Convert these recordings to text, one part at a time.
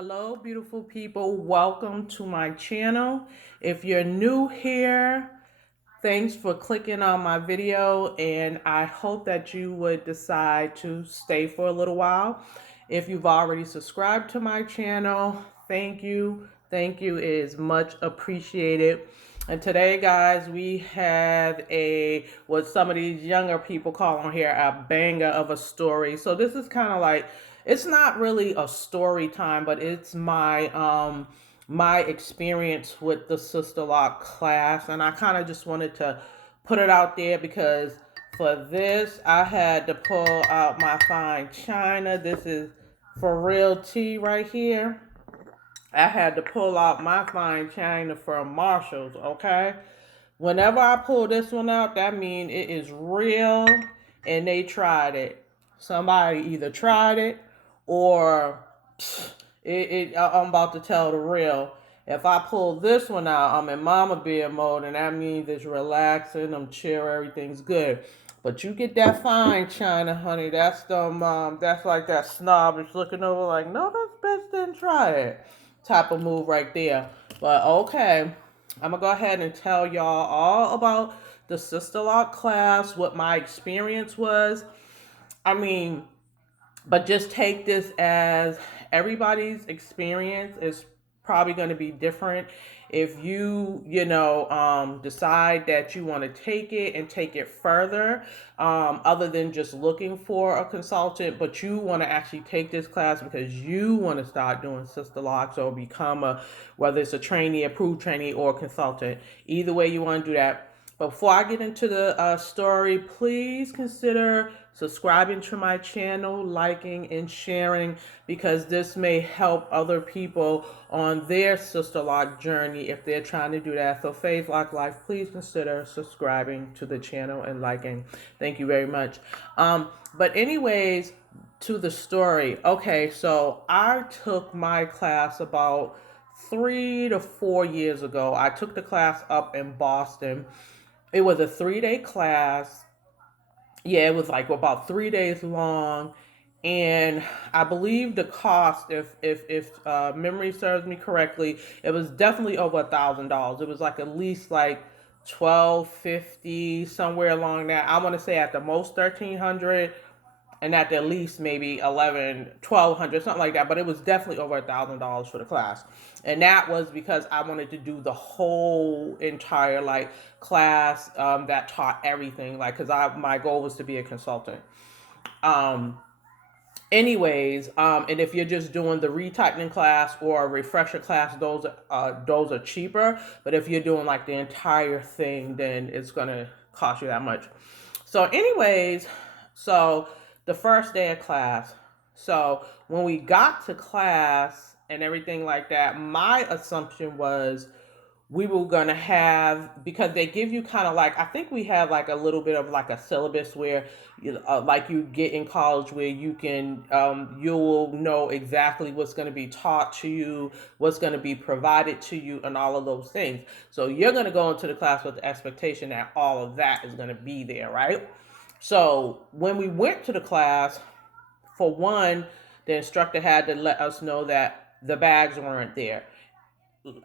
Hello, beautiful people. Welcome to my channel. If you're new here, thanks for clicking on my video, and I hope that you would decide to stay for a little while. If you've already subscribed to my channel, thank you. Thank you. It is much appreciated. And today, guys, we have what some of these younger people call on here, a banger of a story. So this is kind of like, it's not really a story time, but it's my experience with the Sisterlock class, and I kind of just wanted to put it out there because for this I had to pull out my fine china. This is for real tea right here. I had to pull out my fine china from Marshalls, okay? Whenever I pull this one out, that means it is real and they tried it. Somebody either tried it or I'm about to tell the real. If I pull this one out, I'm in mama bear mode, and that means it's relaxing, I'm chill, everything's good. But you get that fine china, honey. That's like that snob is looking over like, no, that's best didn't try it. Type of move right there. But okay, I'm gonna go ahead and tell y'all all about the Sisterlock class, what my experience was. I mean, but just take this as everybody's experience is probably going to be different. If you decide that you want to take it and take it further, other than just looking for a consultant, but you want to actually take this class because you want to start doing sister locks or become whether it's a trainee, approved trainee, or consultant. Either way you want to do that. Before I get into the story, please consider subscribing to my channel, liking, and sharing, because this may help other people on their Sisterlock journey if they're trying to do that. So Faith Lock Life, please consider subscribing to the channel and liking. Thank you very much. But anyways, to the story. Okay, so I took my class about 3 to 4 years ago. I took the class up in Boston. It was a 3-day class. Yeah, it was like about 3 days long, and I believe the cost, if memory serves me correctly, it was definitely over $1,000. It was like at least like 1250, somewhere along that. I want to say at the most 1300, and at the least maybe 1200, something like that. But it was definitely over $1,000 for the class, and that was because I wanted to do the whole entire like class that taught everything, like because my goal was to be a consultant. um and if you're just doing the retyping class or a refresher class, those are cheaper. But if you're doing like the entire thing, then it's gonna cost you that much. So so the first day of class. So when we got to class and everything like that, my assumption was we were gonna have, because they give you kind of like, I think we had like a little bit of like a syllabus where like you get in college, where you will know exactly what's going to be taught to you, what's going to be provided to you, and all of those things. So you're going to go into the class with the expectation that all of that is going to be there, right? So when we went to the class, for one, the instructor had to let us know that the bags weren't there,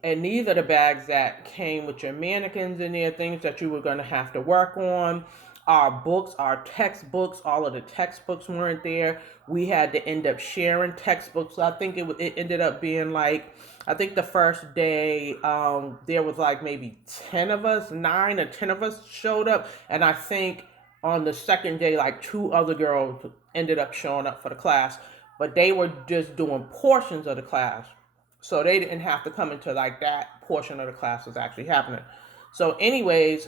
and these are the bags that came with your mannequins in there, things that you were going to have to work on. Our books, our textbooks, all of the textbooks weren't there. We had to end up sharing textbooks. I think it ended up being like, I think the first day there was like maybe 10 of us, 9 or 10 of us showed up. And I think on the second day, like 2 other girls ended up showing up for the class, but they were just doing portions of the class. So they didn't have to come into like that portion of the class was actually happening. So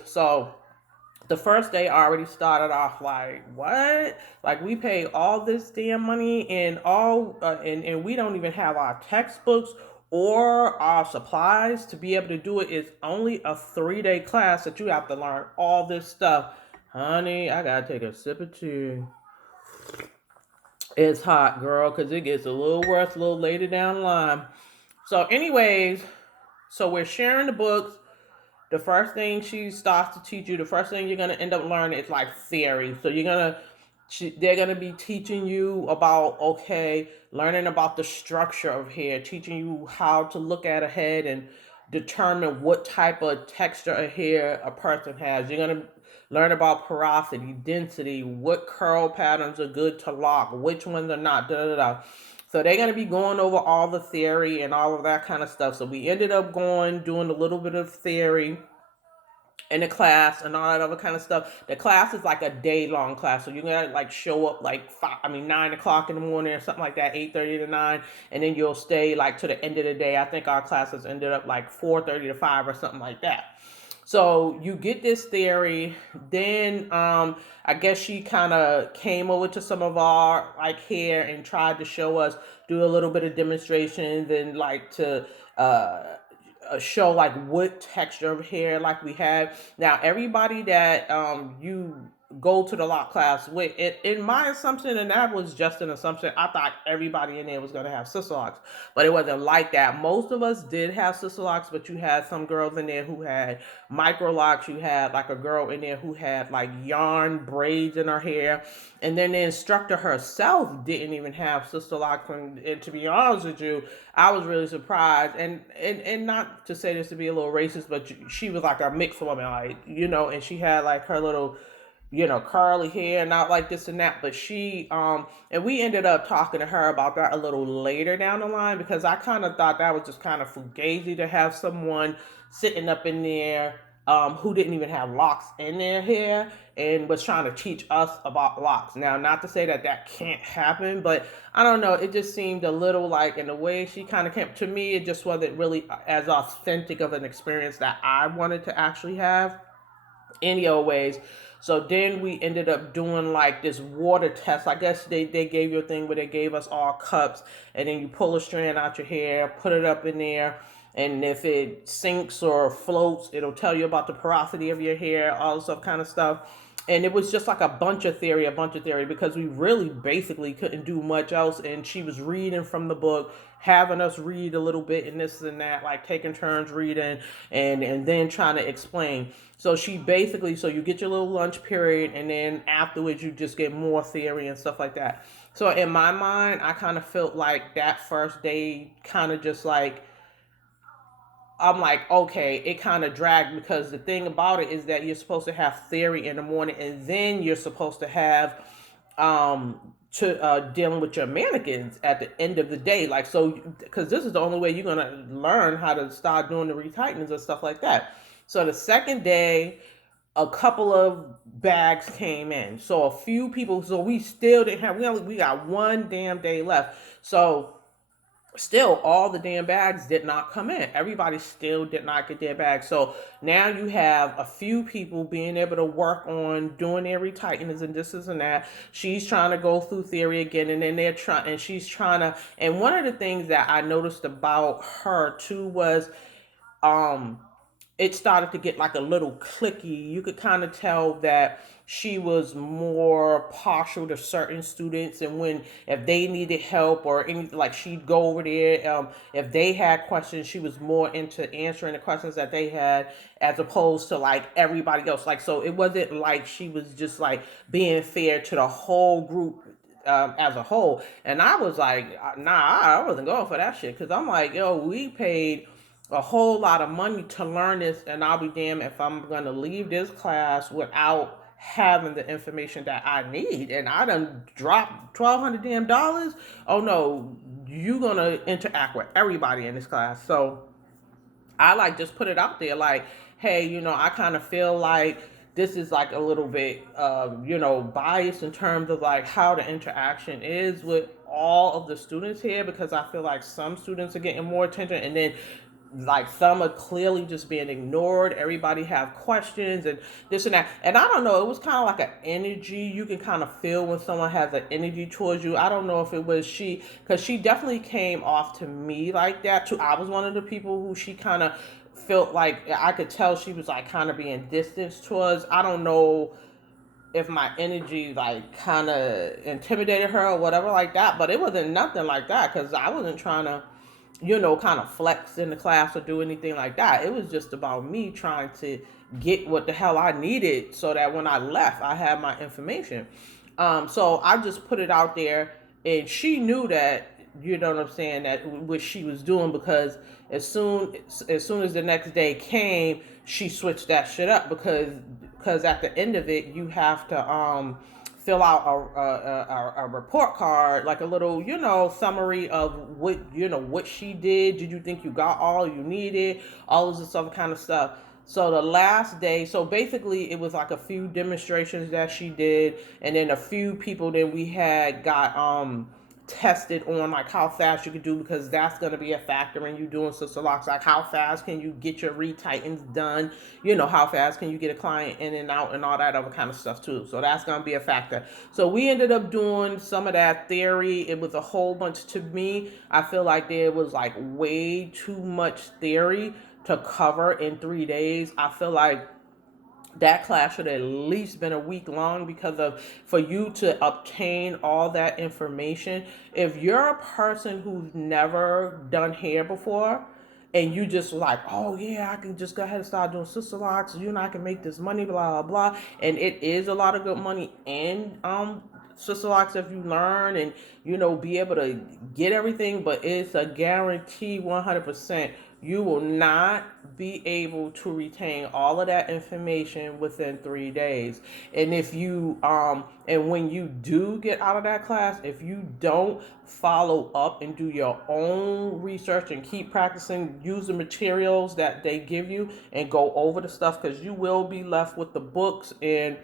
so the first day already started off like, what? Like, we pay all this damn money and and we don't even have our textbooks or our supplies to be able to do it. It's only a 3-day class that you have to learn all this stuff. Honey, I gotta take a sip of tea. It's hot, girl, because it gets a little worse a little later down the line. So we're sharing the books. The first thing she starts to teach you, the first thing you're going to end up learning is like theory. So you're going to They're going to be teaching you about, okay, learning about the structure of hair, teaching you how to look at a head and determine what type of texture of hair a person has. You're going to learn about porosity, density, what curl patterns are good to lock, which ones are not, da da da. So they're going to be going over all the theory and all of that kind of stuff. So we ended up doing a little bit of theory in the class and all that other kind of stuff. The class is like a day long class, so you're gonna like show up like 9 o'clock in the morning or something like that, 8:30 to 9, and then you'll stay like to the end of the day. I think our classes ended up like 4:30 to 5 or something like that. So you get this theory, then I guess she kind of came over to some of our like hair and tried to show us, do a little bit of demonstrations and like to show like what texture of hair like we have. Now everybody that you go to the lock class with, in my assumption, and that was just an assumption, I thought everybody in there was going to have Sisterlocks, but it wasn't like that. Most of us did have Sisterlocks, but you had some girls in there who had micro locks. You had like a girl in there who had like yarn braids in her hair, and then the instructor herself didn't even have Sisterlocks. And to be honest with you, I was really surprised, and not to say this to be a little racist, but she was like a mixed woman, like, and she had like her little, curly hair, not like this and that. But and we ended up talking to her about that a little later down the line, because I kind of thought that was just kind of fugazi to have someone sitting up in there who didn't even have locks in their hair and was trying to teach us about locks. Now, not to say that that can't happen, but I don't know. It just seemed a little like, in the way she kind of came to me, it just wasn't really as authentic of an experience that I wanted to actually have any old ways. So then we ended up doing like this water test. I guess they gave you a thing where they gave us all cups, and then you pull a strand out your hair, put it up in there, and if it sinks or floats, it'll tell you about the porosity of your hair, all this kind of stuff. And it was just like a bunch of theory, because we really basically couldn't do much else. And she was reading from the book, having us read a little bit and this and that, like taking turns reading and then trying to explain. So so you get your little lunch period, and then afterwards you just get more theory and stuff like that. So in my mind, I kind of felt like that first day kind of just like, I'm like, okay, it kind of dragged, because the thing about it is that you're supposed to have theory in the morning, and then you're supposed to have to dealing with your mannequins at the end of the day. Like, so, because this is the only way you're gonna learn how to start doing the retightenings and stuff like that. So the second day, a couple of bags came in. So a few people. So we still didn't have. We got one damn day left. So still all the damn bags did not come in. Everybody still did not get their bags. So now you have a few people being able to work on doing their retightenings and this and that. She's trying to go through theory again, and then she's trying to, and one of the things that I noticed about her too was um it started to get like a little clicky. You could kind of tell that she was more partial to certain students, and when if they needed help or anything, like she'd go over there. If they had questions, she was more into answering the questions that they had, as opposed to like everybody else. Like, so it wasn't like she was just like being fair to the whole group as a whole. And I was like, nah, I wasn't going for that shit, because I'm like, yo, we paid a whole lot of money to learn this, and I'll be damned if I'm gonna leave this class without having the information that I need. And I done dropped $1,200 damn. Oh no, you gonna interact with everybody in this class. So I like just put it out there, like, hey, I kind of feel like this is like a little bit, biased in terms of like how the interaction is with all of the students here, because I feel like some students are getting more attention, and then like some are clearly just being ignored. Everybody have questions and this and that, and I don't know, it was kind of like an energy you can kind of feel when someone has an energy towards you. I don't know if it was she, because she definitely came off to me like that too. I was one of the people who she kind of felt like, I could tell she was like kind of being distant towards. I don't know if my energy like kind of intimidated her or whatever like that, but it wasn't nothing like that, because I wasn't trying to kind of flex in the class or do anything like that. It was just about me trying to get what the hell I needed, so that when I left, I had my information. So I just put it out there, and she knew that, you know what I'm saying, that what she was doing, because as soon as the next day came, she switched that shit up, because at the end of it, you have to fill out a report card, like a little, summary of what she did. Did you think you got all you needed? All of this other kind of stuff. So the last day, so basically it was like a few demonstrations that she did, and then a few people that we had got tested on, like how fast you could do, because that's going to be a factor in you doing Sisterlocks. Like how fast can you get your retightens done, how fast can you get a client in and out, and all that other kind of stuff too. So that's going to be a factor. So we ended up doing some of that theory. It was a whole bunch. To me, I feel like there was like way too much theory to cover in 3 days. I feel like that class should have at least been a week long, because of, for you to obtain all that information. If you're a person who's never done hair before, and you just like, oh yeah, I can just go ahead and start doing Sisterlocks, I can make this money, blah blah blah, and it is a lot of good money in Sisterlocks if you learn and be able to get everything, but it's a guarantee 100% you will not be able to retain all of that information within 3 days. And if you and when you do get out of that class, if you don't follow up and do your own research and keep practicing, use the materials that they give you and go over the stuff, because you will be left with the books and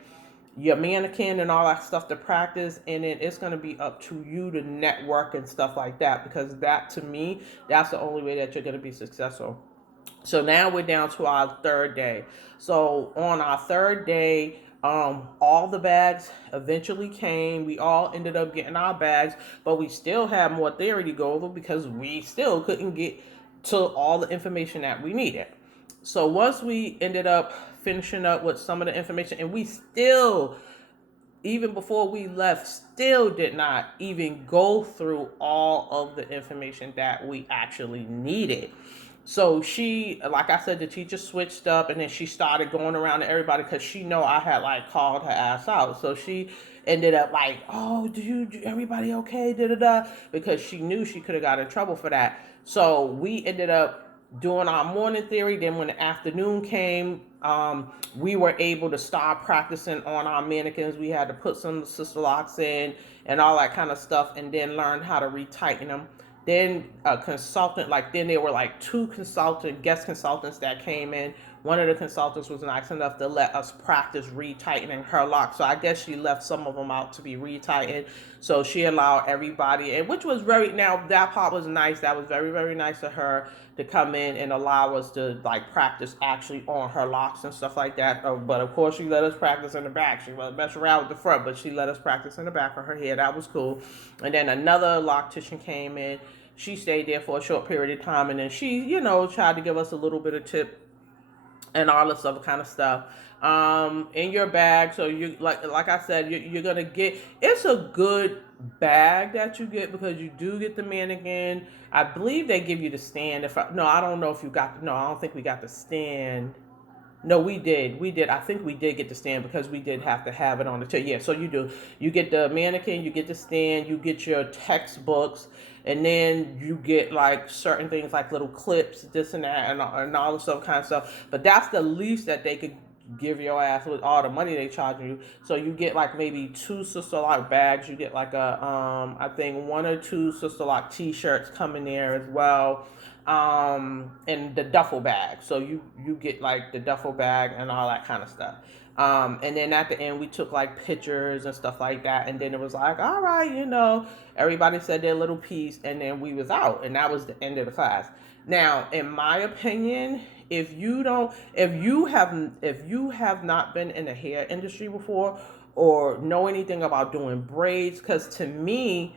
your mannequin and all that stuff to practice, and then it's going to be up to you to network and stuff like that, because that, to me, that's the only way that you're going to be successful. So now we're down to our third day. So on our third day, all the bags eventually came. We all ended up getting our bags, but we still had more theory to go over, because we still couldn't get to all the information that we needed. So once we ended up finishing up with some of the information, and we still, even before we left, still did not even go through all of the information that we actually needed. So she, like I said, the teacher switched up, and then she started going around to everybody, because she know I had like called her ass out. So she ended up like, oh, everybody okay? Da da da, because she knew she could have got in trouble for that. So we ended up doing our morning theory. Then when the afternoon came, we were able to start practicing on our mannequins. We had to put some Sisterlocks in and all that kind of stuff, and then learn how to retighten them. Then a consultant, then there were like two guest consultants that came in. One of the consultants was nice enough to let us practice retightening her lock. So I guess she left some of them out to be retightened. So she allowed everybody, and which was now that part was nice. That was very, very nice of her to come in and allow us to like practice actually on her locks and stuff like that. But of course, she let us practice in the back. She wasn't messing around with the front, but she let us practice in the back of her hair. That was cool. And then another loctician came in. She stayed there for a short period of time, and then she, tried to give us a little bit of tip and all this other kind of stuff in your bag. So you like I said, you're gonna get, it's a good bag that you get, because you do get the mannequin. I believe they give you the stand. I don't know if you got, no, I don't think we got the stand. No, we did. We did. I think we did get the stand, because we did have to have it on the table. Yeah, so you do. You get the mannequin, you get the stand, you get your textbooks, and then you get like certain things like little clips, this and that, and all this other kind of stuff. But that's the least that they could give your ass with all the money they charging you. So you get like maybe 2 Sisterlock bags. You get like I think 1 or 2 Sisterlock t-shirts come in there as well. And the duffel bag. So you get like the duffel bag and all that kind of stuff. And then at the end, we took like pictures and stuff like that. And then it was like, all right, everybody said their little piece, and then we was out, and that was the end of the class. Now, in my opinion, if you have not been in the hair industry before, or know anything about doing braids, because to me,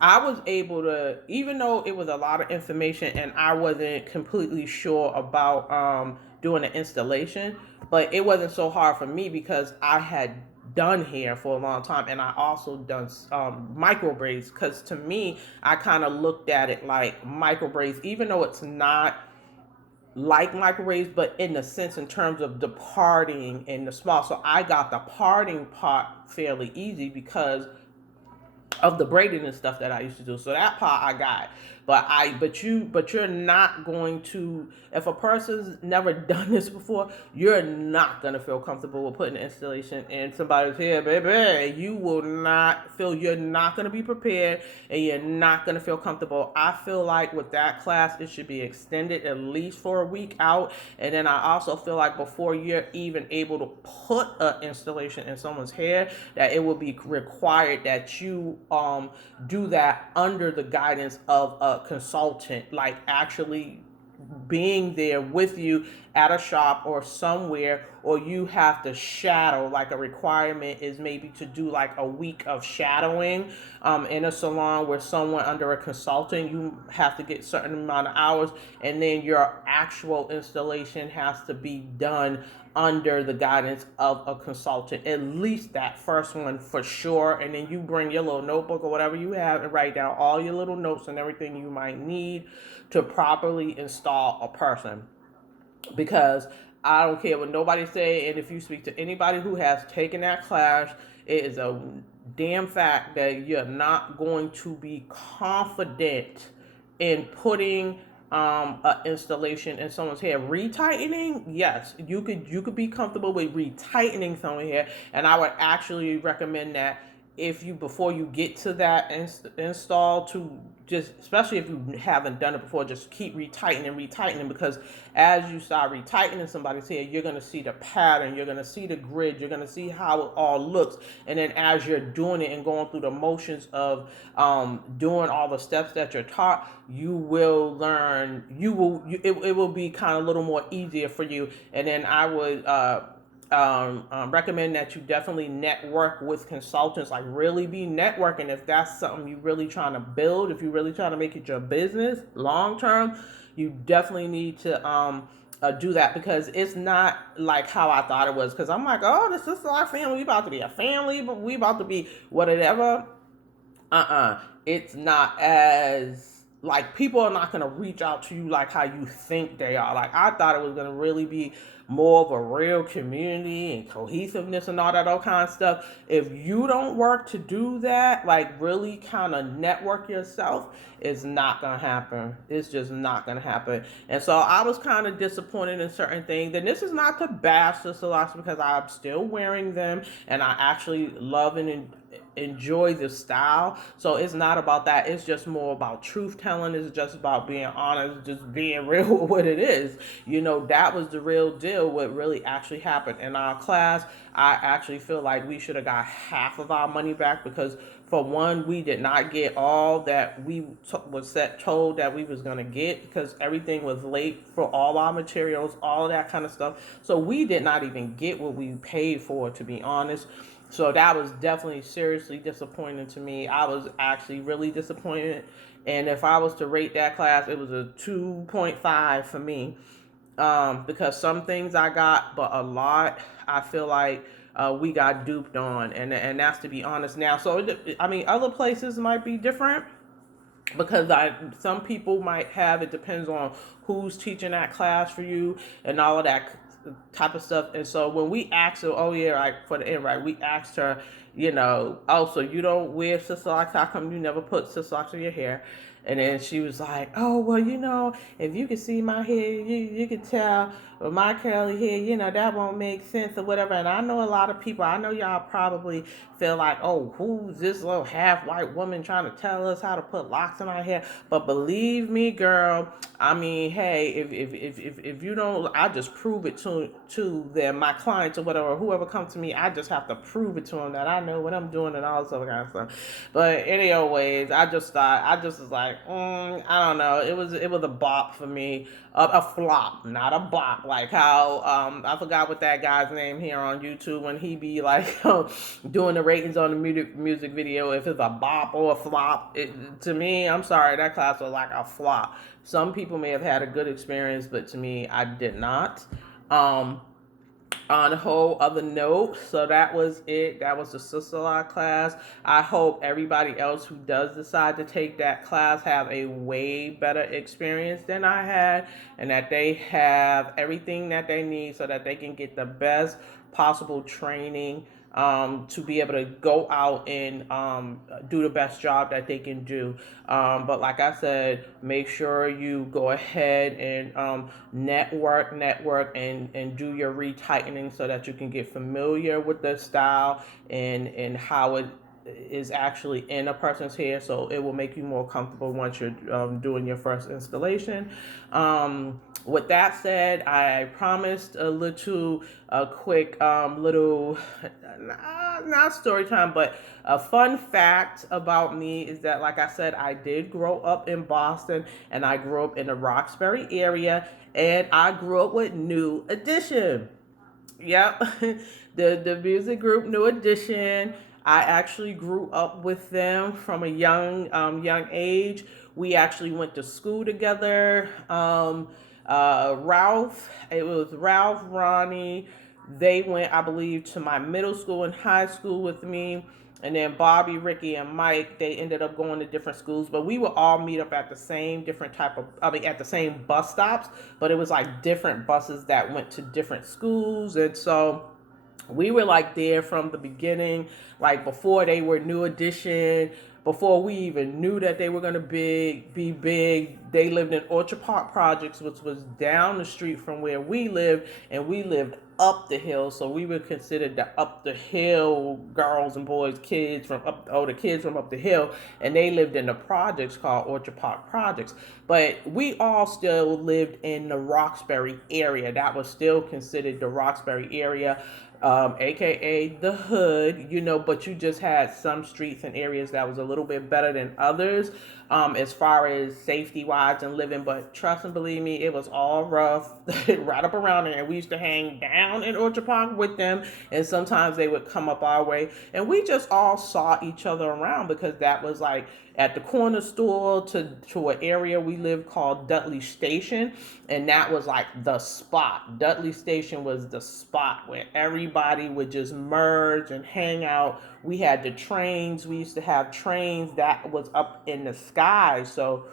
I was able to, even though it was a lot of information and I wasn't completely sure about doing the installation, but it wasn't so hard for me, because I had done hair for a long time, and I also done micro braids, because to me, I kind of looked at it like micro braids, even though it's not like microwaves, but in the sense in terms of departing in the small. So I got the parting part fairly easy because of the braiding and stuff that I used to do. So that part I got. But you're not going to, if a person's never done this before, you're not gonna feel comfortable with putting an installation in somebody's hair, baby. You will not feel, you're not gonna be prepared, and you're not gonna feel comfortable. I feel like with that class it should be extended at least for a week out. And then I also feel like before you're even able to put an installation in someone's hair, that it will be required that you do that under the guidance of a consultant, like actually being there with you at a shop or somewhere, or you have to shadow. Like a requirement is maybe to do like a week of shadowing in a salon where someone under a consultant, you have to get a certain amount of hours, and then your actual installation has to be done under the guidance of a consultant, at least that first one for sure. And then you bring your little notebook or whatever you have and write down all your little notes and everything you might need to properly install a person. Because I don't care what nobody say, and if you speak to anybody who has taken that class, it is a damn fact that you're not going to be confident in putting an installation in someone's hair. Retightening, yes, you could be comfortable with retightening someone's hair, and I would actually recommend that if you, before you get to that install, to just, especially if you haven't done it before, just keep retightening, because as you start retightening somebody's hair, you're going to see the pattern, you're going to see the grid, you're going to see how it all looks. And then as you're doing it and going through the motions of doing all the steps that you're taught, you will learn, it will be kind of a little more easier for you. And then I would recommend that you definitely network with consultants. Like really be networking if that's something you really trying to build. If you really trying to make it your business long term, you definitely need to do that, because it's not like how I thought it was. Because I'm like, oh, this is our family. We about to be a family, but we about to be whatever. It's not as, like, people are not going to reach out to you like how you think they are. Like, I thought it was going to really be more of a real community and cohesiveness and all kind of stuff. If you don't work to do that, like really kind of network yourself, it's not going to happen. It's just not going to happen. And so I was kind of disappointed in certain things. And this is not to bash Sisterlocks, because I'm still wearing them and I actually love and enjoy the style. So it's not about that. It's just more about truth telling. It's just about being honest, just being real with what it is. That was the real deal. What really actually happened in our class, I actually feel like we should have got half of our money back, because for one, we did not get all that we was told that we was going to get, because everything was late for all our materials, all of that kind of stuff. So we did not even get what we paid for, to be honest. So that was definitely seriously disappointing to me. I was actually really disappointed. And if I was to rate that class, it was a 2.5 for me. Because some things I got, but a lot I feel like we got duped on. And that's to be honest now. So, I mean, other places might be different, because some people might have, it depends on who's teaching that class for you and all of that type of stuff. And so when we asked her, oh yeah, right, for the end, right, we asked her, oh, so you don't wear Sisterlocks, how come you never put Sisterlocks in your hair? And then she was like, oh, well, if you could see my hair, you could tell with my curly hair, that won't make sense or whatever. And I know a lot of people, I know y'all probably feel like, oh, who's this little half-white woman trying to tell us how to put locks in our hair? But believe me, girl, I mean, hey, if you don't, I just prove it to them, my clients or whatever, whoever comes to me, I just have to prove it to them that I know what I'm doing and all this other kind of stuff. But anyways, I just was like, I don't know, it was a bop for me, a flop, not a bop, like how I forgot what that guy's name here on YouTube, when he be like doing the ratings on the music video, if it's a bop or a flop. To me, I'm sorry, that class was like a flop. Some people may have had a good experience, but to me, I did not. On a whole other note, so that was it. That was the Sisterlock class. I hope everybody else who does decide to take that class have a way better experience than I had, and that they have everything that they need so that they can get the best possible training, to be able to go out and do the best job that they can do. But like I said, make sure you go ahead and network, and do your retightening so that you can get familiar with the style and how it is actually in a person's hair, so it will make you more comfortable once you're doing your first installation. With that said, I promised a quick little, not story time, but a fun fact about me is that, like I said, I did grow up in Boston, and I grew up in the Roxbury area, and I grew up with New Edition. Yep, the music group New Edition. I actually grew up with them from a young age. We actually went to school together. It was Ralph, Ronnie. They went, I believe, to my middle school and high school with me. And then Bobby, Ricky, and Mike, they ended up going to different schools, but we would all meet up at the same at the same bus stops, but it was like different buses that went to different schools. And so we were like there from the beginning, like before they were New Edition, before we even knew that they were going to be big. They lived in Orchard Park Projects, which was down the street from where we lived, and we lived up the hill. So we were considered the up the hill girls and boys, the kids from up the hill, and they lived in the projects called Orchard Park Projects. But we all still lived in the Roxbury area. That was still considered the Roxbury area. AKA the hood, but you just had some streets and areas that was a little bit better than others, as far as safety wise and living. But trust and believe me, it was all rough right up around there. And we used to hang down in Orchard Park with them, and sometimes they would come up our way, and we just all saw each other around, because that was like at the corner store to an area we lived called Dudley Station, and that was like the spot. Dudley Station was the spot where everybody would just merge and hang out. We had the trains. We used to have trains that was up in the sky, so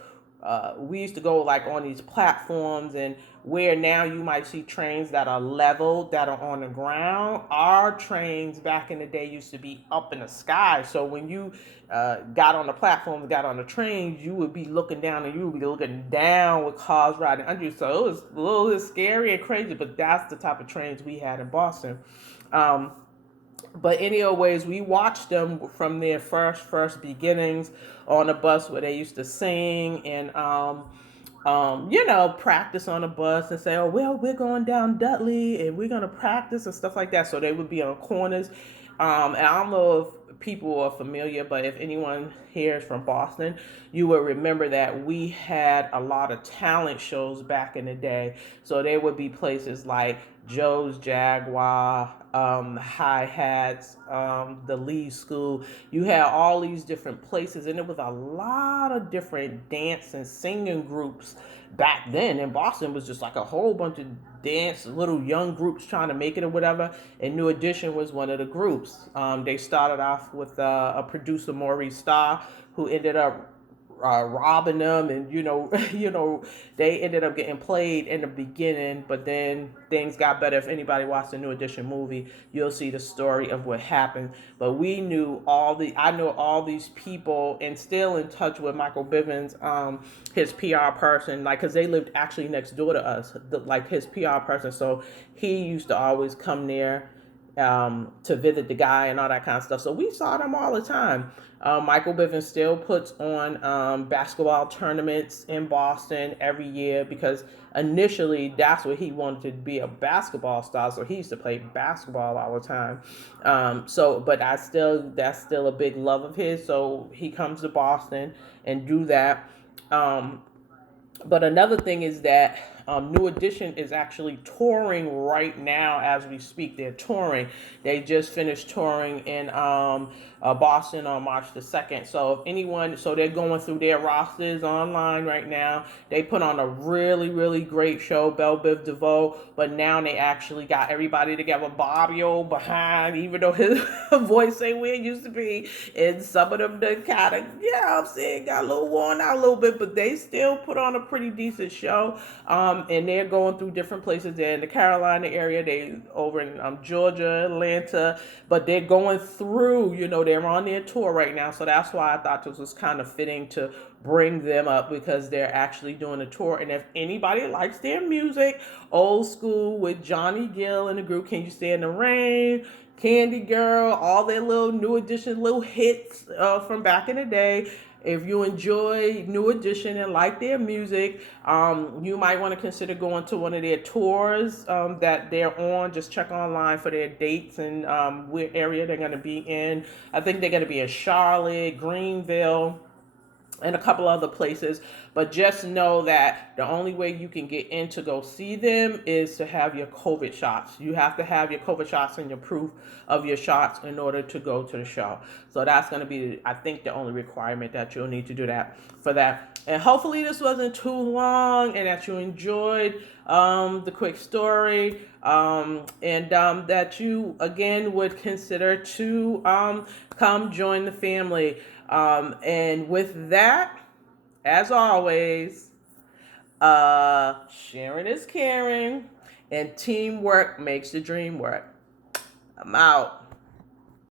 we used to go like on these platforms, and where now you might see trains that are leveled, that are on the ground. Our trains back in the day used to be up in the sky. So when you got on the platforms, got on the trains, you would be looking down, and you would be looking down with cars riding under you. So it was a little bit scary and crazy, but that's the type of trains we had in Boston. But anyways, we watched them from their first beginnings on the bus, where they used to sing and practice on the bus and say, oh, well, we're going down Dudley and we're going to practice and stuff like that. So they would be on corners. And I don't know if people are familiar, but if anyone here is from Boston, you will remember that we had a lot of talent shows back in the day. So there would be places like Joe's Jaguar, Hi-Hats, the Lee School. You had all these different places, and it was a lot of different dance and singing groups back then. And Boston was just like a whole bunch of dance, little young groups trying to make it or whatever. And New Edition was one of the groups. They started off with a producer, Maurice Starr, who ended up robbing them, and they ended up getting played in the beginning, but then things got better. If anybody watched the New Edition movie, you'll see the story of what happened. But I know all these people, and still in touch with Michael Bivens, his PR person, like, because they lived actually next door to us, like his PR person. So he used to always come there to visit the guy and all that kind of stuff. So we saw them all the time. Michael Bivens still puts on basketball tournaments in Boston every year, because initially that's what he wanted to be, a basketball star. So he used to play basketball all the time. But that's still a big love of his. So he comes to Boston and do that. But another thing is that New Edition is actually touring right now as we speak. They're touring. They just finished touring in Boston on March the 2nd. So if anyone, so they're going through their rosters online right now. They put on a really, really great show, Belle Biv DeVoe, but now they actually got everybody together. Bobbio behind, even though his voice ain't where it used to be. And some of them, they kind of, yeah, I'm saying, got a little worn out a little bit, but they still put on a pretty decent show. And they're going through different places. They're in the Carolina area. They over in Georgia, Atlanta, but they're going through, they're on their tour right now. So that's why I thought this was kind of fitting to bring them up, because they're actually doing a tour. And if anybody likes their music, old school with Johnny Gill and the group Can You Stand the Rain, Candy Girl, all their little New Edition little hits from back in the day. If you enjoy New Edition and like their music, you might want to consider going to one of their tours that they're on. Just check online for their dates and what area they're going to be in. I think they're going to be in Charlotte, Greenville, and a couple other places. But just know that the only way you can get in to go see them is to have your COVID shots. You have to have your COVID shots and your proof of your shots in order to go to the show. So that's going to be, I think, the only requirement that you'll need to do that for that. And hopefully this wasn't too long and that you enjoyed the quick story, and that you, again, would consider to come join the family. And with that, as always, sharing is caring, and teamwork makes the dream work. I'm out.